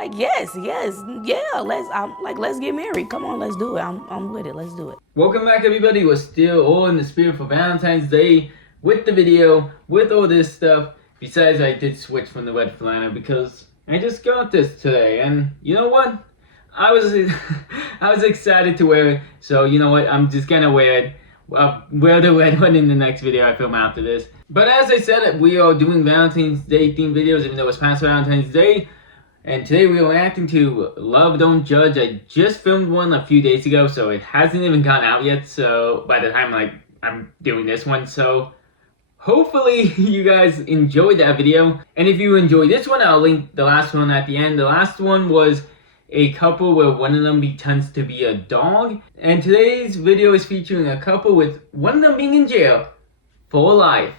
like, yes, yeah, let's get married. Come on, let's do it. I'm with it. Let's do it. Welcome back, everybody. We're still all in the spirit for Valentine's Day with the video, with all this stuff. Besides, I did switch from the red flannel because I just got this today, and you know what? I was excited to wear it, so you know what? I'm just gonna wear it. I'll wear the red one in the next video I film after this. But as I said, we are doing Valentine's Day themed videos, even though it's past Valentine's Day. And today we are reacting to Love Don't Judge. I just filmed one a few days ago, so it hasn't even gone out yet. So by the time I'm doing this one, so hopefully you guys enjoyed that video. And if you enjoyed this one, I'll link the last one at the end. The last one was a couple where one of them pretends to be a dog. And today's video is featuring a couple with one of them being in jail for life.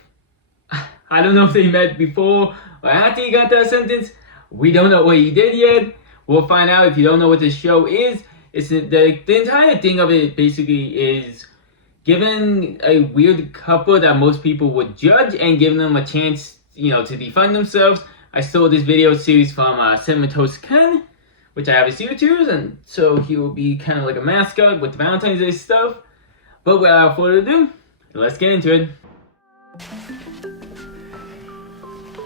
I don't know if they met before or after he got that sentence. We don't know what he did yet. We'll find out. If you don't know what this show is, it's the entire thing of it basically is giving a weird couple that most people would judge and giving them a chance, to defend themselves. I stole this video series from Cinnamon Toast Ken, which I have a series to, and so he will be kind of like a mascot with the Valentine's Day stuff. But without further ado, let's get into it.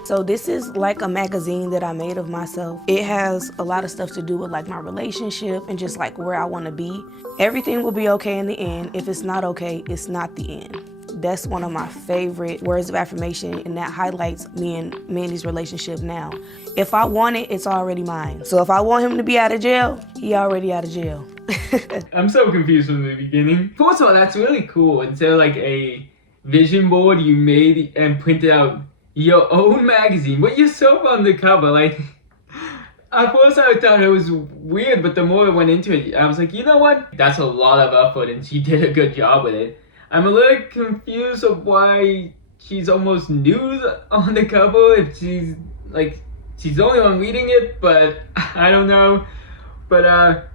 So this is like a magazine that I made of myself. It has a lot of stuff to do with like my relationship and just like where I want to be. Everything will be okay in the end. If it's not okay, it's not the end. That's one of my favorite words of affirmation, and that highlights me and Mandy's relationship now. If I want it, it's already mine. So if I want him to be out of jail, he already out of jail. I'm so confused from the beginning. First of all, that's really cool. Instead of like a vision board, you made and printed out your own magazine, but you're so on the cover. Like, at first I thought it was weird, but the more I went into it, I was like, you know what? That's a lot of effort, and she did a good job with it. I'm a little confused of why she's almost nude on the cover, if she's the only one reading it, but I don't know. But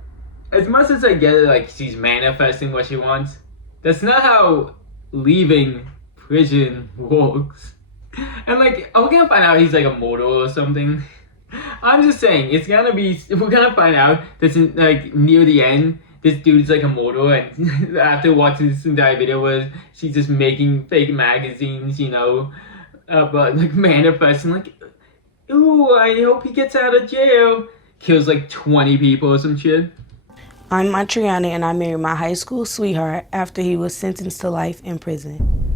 as much as I get it, like she's manifesting what she wants, that's not how leaving prison works. And like, are we gonna find out he's like a mortal or something? I'm just saying, we're gonna find out that like near the end, this dude's like a mortal, and after watching this entire video where she's just making fake magazines, but like manifesting, like, ooh, I hope he gets out of jail. Kills like 20 people or some shit. I'm Matriana, and I married my high school sweetheart after he was sentenced to life in prison.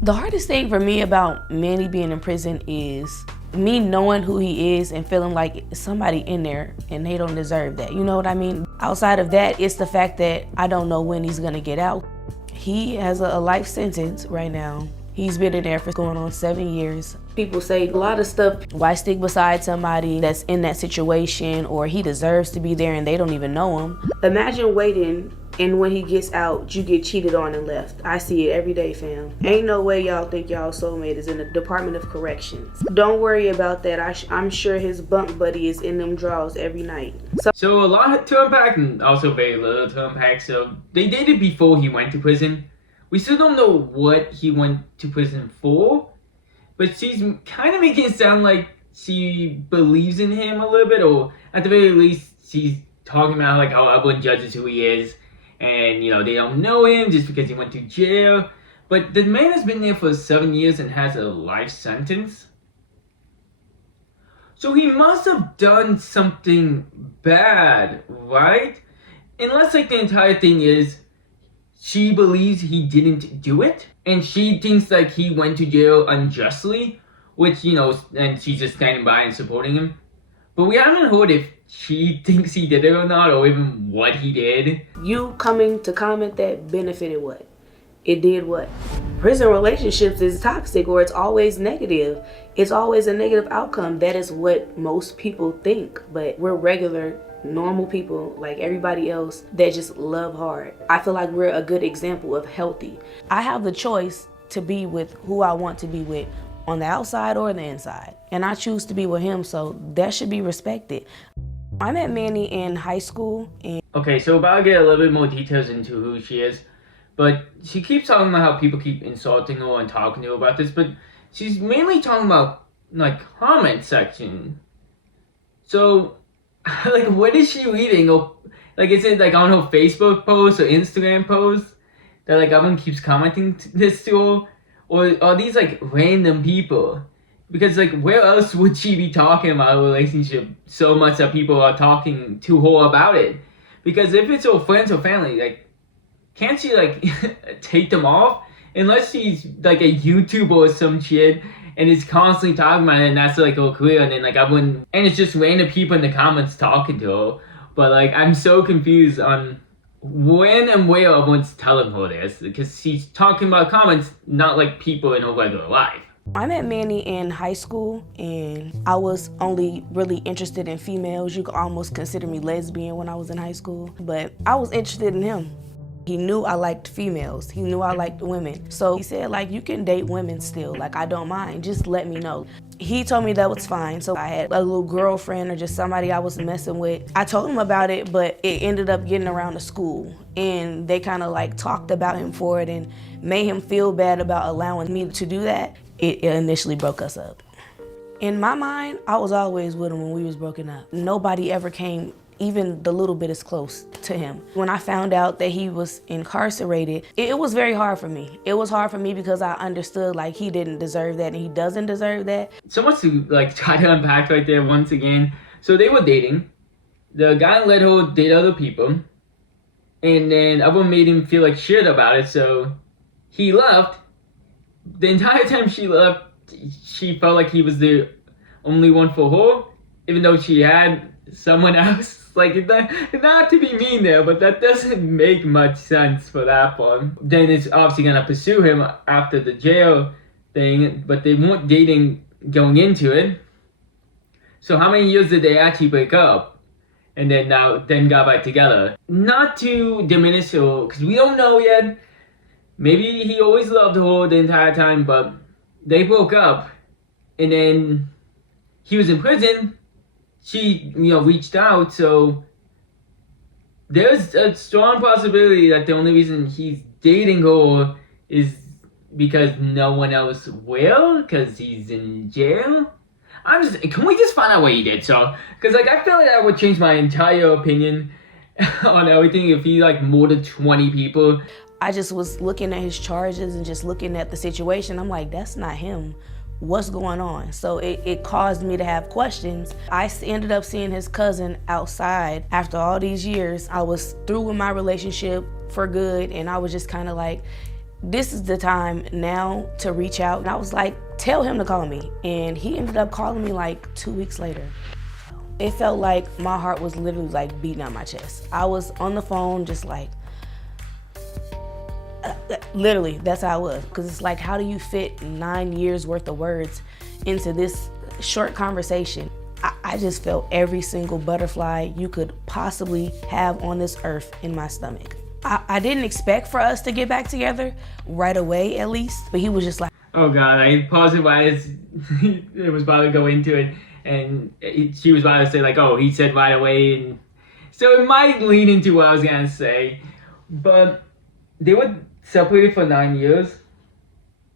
The hardest thing for me about Manny being in prison is me knowing who he is and feeling like somebody in there and they don't deserve that. You know what I mean? Outside of that, it's the fact that I don't know when he's gonna get out. He has a life sentence right now. He's been in there for going on 7 years. People say a lot of stuff. Why stick beside somebody that's in that situation, or he deserves to be there and they don't even know him? Imagine waiting, and when he gets out, you get cheated on and left. I see it every day, fam. Ain't no way y'all think y'all soulmate is in the Department of Corrections. Don't worry about that. I'm sure his bunk buddy is in them drawers every night. So a lot to unpack, and also very little to unpack. So they dated before he went to prison. We still don't know what he went to prison for, but she's kind of making it sound like she believes in him a little bit, or at the very least, she's talking about like how everyone judges who he is, and they don't know him just because he went to jail. But the man has been there for 7 years and has a life sentence. So he must have done something bad, right? Unless like the entire thing is she believes he didn't do it, and she thinks like he went to jail unjustly, which, and she's just standing by and supporting him. But we haven't heard if she thinks he did it or not, or even what he did. You coming to comment that benefited what? It did what? Prison relationships is toxic, or it's always negative. It's always a negative outcome. That is what most people think, but we're regular, normal people like everybody else that just love hard. I feel like we're a good example of healthy. I have the choice to be with who I want to be with on the outside or the inside, and I choose to be with him, so that should be respected. I met Manny in high school. Okay, so about to get a little bit more details into who she is, but she keeps talking about how people keep insulting her and talking to her about this, but she's mainly talking about like comment section. So like, what is she reading? Or like, is it like on her Facebook post or Instagram post that like everyone keeps commenting this to her, or are these like random people? Because like, where else would she be talking about a relationship so much that people are talking to her about it? Because if it's her friends or family, like, can't she like take them off? Unless she's like a YouTuber or some shit and is constantly talking about it and that's like her career, and then like everyone, and it's just random people in the comments talking to her. But like, I'm so confused on when and where everyone's telling her this, because she's talking about comments, not like people in her regular life. I met Manny in high school, and I was only really interested in females. You could almost consider me lesbian when I was in high school, but I was interested in him. He knew I liked females. He knew I liked women. So he said, like, you can date women still. Like, I don't mind. Just let me know. He told me that was fine. So I had a little girlfriend or just somebody I was messing with. I told him about it, but it ended up getting around the school. And they kind of like talked about him for it and made him feel bad about allowing me to do that. It initially broke us up. In my mind, I was always with him when we was broken up. Nobody ever came even the little bit as close to him. When I found out that he was incarcerated, it was very hard for me. It was hard for me because I understood like he didn't deserve that and he doesn't deserve that. So much to like try to unpack right there once again. So they were dating. The guy let her date other people. And then everyone made him feel like shit about it, so he left. The entire time she left, she felt like he was the only one for her, even though she had someone else. Like, not to be mean there, but that doesn't make much sense for that one. Then it's obviously gonna pursue him after the jail thing, but they weren't dating going into it. So how many years did they actually break up? And then got back together. Not to diminish her, because we don't know yet. Maybe he always loved her the entire time, but they broke up. And then he was in prison. She, reached out, so there's a strong possibility that the only reason he's dating her is because no one else will, because he's in jail. Can we just find out what he did? So, because like, I feel like that would change my entire opinion on everything if he like murdered 20 people. I just was looking at his charges and just looking at the situation. I'm like, that's not him. What's going on? So it caused me to have questions. I ended up seeing his cousin outside after all these years. I was through with my relationship for good, and I was just kind of like, this is the time now to reach out. And I was like, tell him to call me. And he ended up calling me like 2 weeks later. It felt like my heart was literally like beating out my chest. I was on the phone just like, literally, that's how it was. Because it's like, how do you fit 9 years worth of words into this short conversation? I just felt every single butterfly you could possibly have on this earth in my stomach. I didn't expect for us to get back together right away, at least. But he was just like, oh God, I paused it while it was about to go into it. And she was about to say like, oh, he said right away. And so it might lean into what I was going to say. But they were separated for 9 years,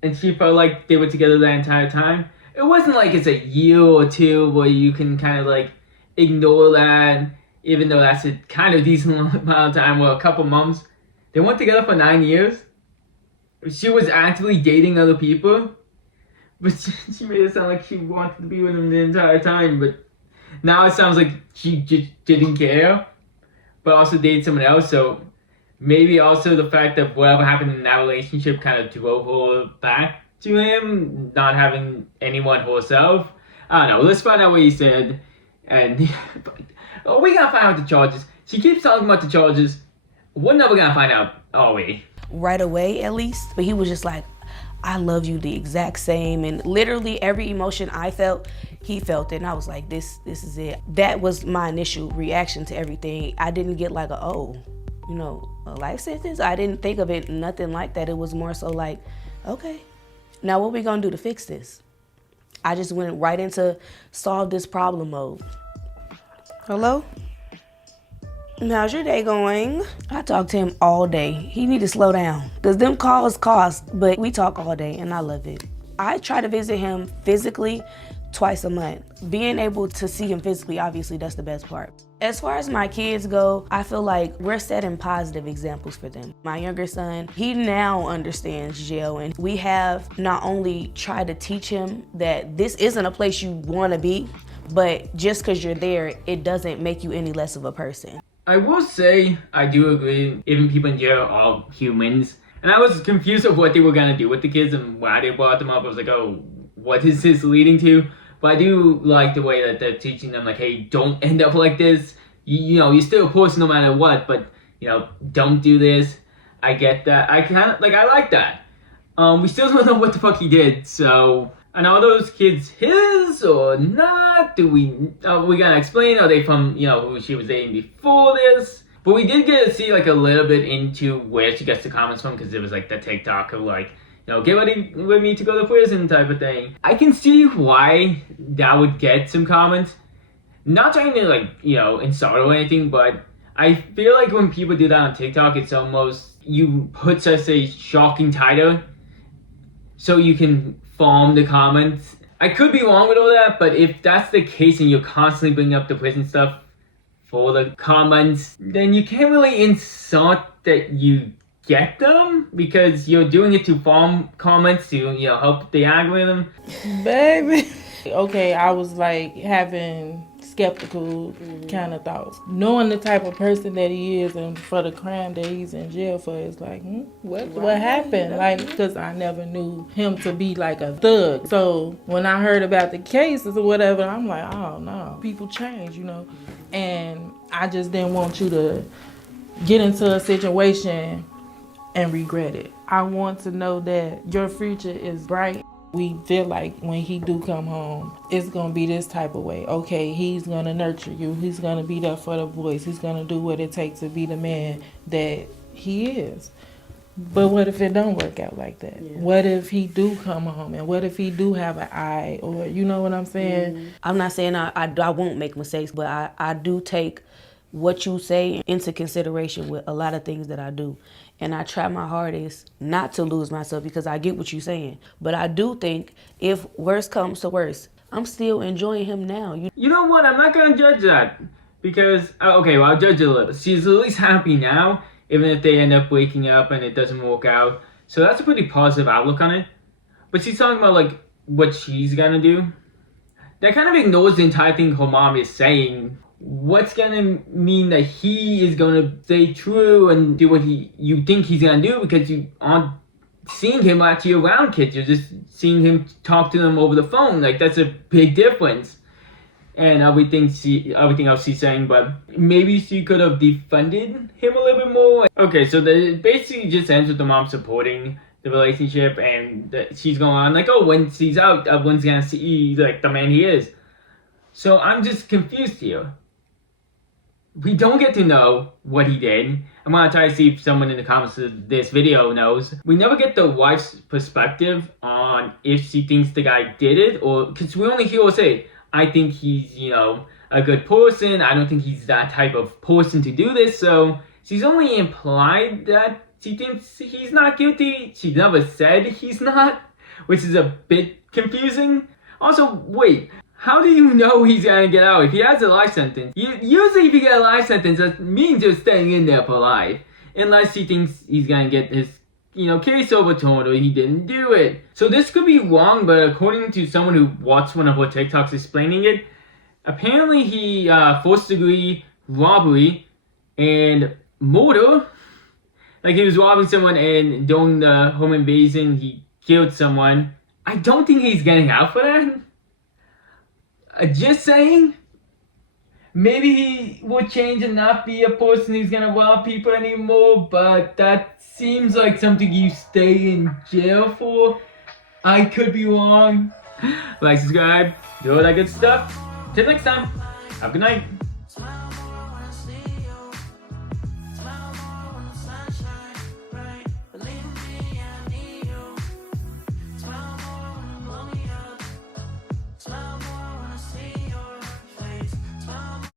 and she felt like they were together the entire time. It wasn't like it's a year or two where you can kind of like ignore that, even though that's a kind of decent amount of time, or a couple months. They went together for 9 years. She was actively dating other people, but she made it sound like she wanted to be with him the entire time. But now it sounds like she just didn't care, but also dated someone else. So maybe also the fact that whatever happened in that relationship kind of drove her back to him, not having anyone herself. I don't know. Let's find out what he said. And we gotta find out the charges. She keeps talking about the charges. We're never gonna find out, are we? Right away, at least. But he was just like, I love you the exact same. And literally every emotion I felt, he felt it. And I was like, this is it. That was my initial reaction to everything. I didn't get like a life sentence. I didn't think of it nothing like that. It was more so like, okay, now what we gonna do to fix this? I just went right into solve this problem mode. Hello? How's your day going? I talk to him all day. He need to slow down. Because them calls cost, but we talk all day and I love it. I try to visit him physically twice a month. Being able to see him physically, obviously, that's the best part. As far as my kids go, I feel like we're setting positive examples for them. My younger son, he now understands jail, and we have not only tried to teach him that this isn't a place you want to be, but just because you're there, it doesn't make you any less of a person. I will say, I do agree, even people in jail are all humans. And I was confused of what they were gonna do with the kids and why they brought them up. I was like, oh, what is this leading to? But I do like the way that they're teaching them, like, hey, don't end up like this. You know, you're still a person no matter what, but, you know, don't do this. I get that. I like that. We still don't know what the fuck he did, so... And are those kids his or not? Do we gotta explain? Are they from, you know, who she was dating before this? But we did get to see like a little bit into where she gets the comments from, because it was like the TikTok of like, you know, get ready with me to go to prison type of thing. I can see why that would get some comments. Not trying to like, you know, insult or anything, but I feel like when people do that on TikTok, it's almost, you put such a shocking title so you can farm the comments. I could be wrong with all that, but if that's the case and you're constantly bringing up the prison stuff for the comments, then you can't really insult that you get them, because you're doing it to farm comments to, you know, help the algorithm. Baby. Okay, I was like having skeptical kind of thoughts. Knowing the type of person that he is and for the crime that he's in jail for, it's like, what happened? Like, because I never knew him to be like a thug. So when I heard about the cases or whatever, I'm like, oh no, people change, you know. And I just didn't want you to get into a situation and regret it. I want to know that your future is bright. We feel like when he do come home, it's going to be this type of way. Okay, he's going to nurture you. He's going to be there for the boys. He's going to do what it takes to be the man that he is. But what if it don't work out like that? Yeah. What if he do come home, and what if he do have an eye, or you know what I'm saying? Mm-hmm. I'm not saying I won't make mistakes, but I do take what you say into consideration with a lot of things that I do. And I try my hardest not to lose myself, because I get what you're saying. But I do think if worse comes to worse, I'm still enjoying him now. You know what? I'm not going to judge that. Because, okay, well, I'll judge it a little. She's at least happy now, even if they end up waking up and it doesn't work out. So that's a pretty positive outlook on it. But she's talking about, like, what she's going to do. That kind of ignores the entire thing her mom is saying. What's gonna mean that he is gonna stay true and do what you think he's gonna do, because you aren't seeing him actually around kids. You're just seeing him talk to them over the phone. Like, that's a big difference. And everything else she's saying, but maybe she could have defended him a little bit more. Okay, so it basically just ends with the mom supporting the relationship, and she's going on like, oh, when she's out, everyone's gonna see like the man he is. So I'm just confused here. We don't get to know what he did. I'm gonna try to see if someone in the comments of this video knows. We never get the wife's perspective on if she thinks the guy did it, or because we only hear her say, I think he's, you know, a good person. I don't think he's that type of person to do this. So she's only implied that she thinks he's not guilty. She never said he's not, which is a bit confusing. Also, wait. How do you know he's gonna get out? If he has a life sentence, usually if you get a life sentence, that means you're staying in there for life. Unless he thinks he's gonna get his, you know, case overturned or he didn't do it. So this could be wrong, but according to someone who watched one of her TikToks explaining it, apparently he first degree robbery and murder. Like, he was robbing someone, and during the home invasion, he killed someone. I don't think he's getting out for that. Just saying, maybe he will change and not be a person who's gonna rob people anymore, but that seems like something you stay in jail for. I could be wrong. Like, subscribe, do all that good stuff. Till next time, have a good night.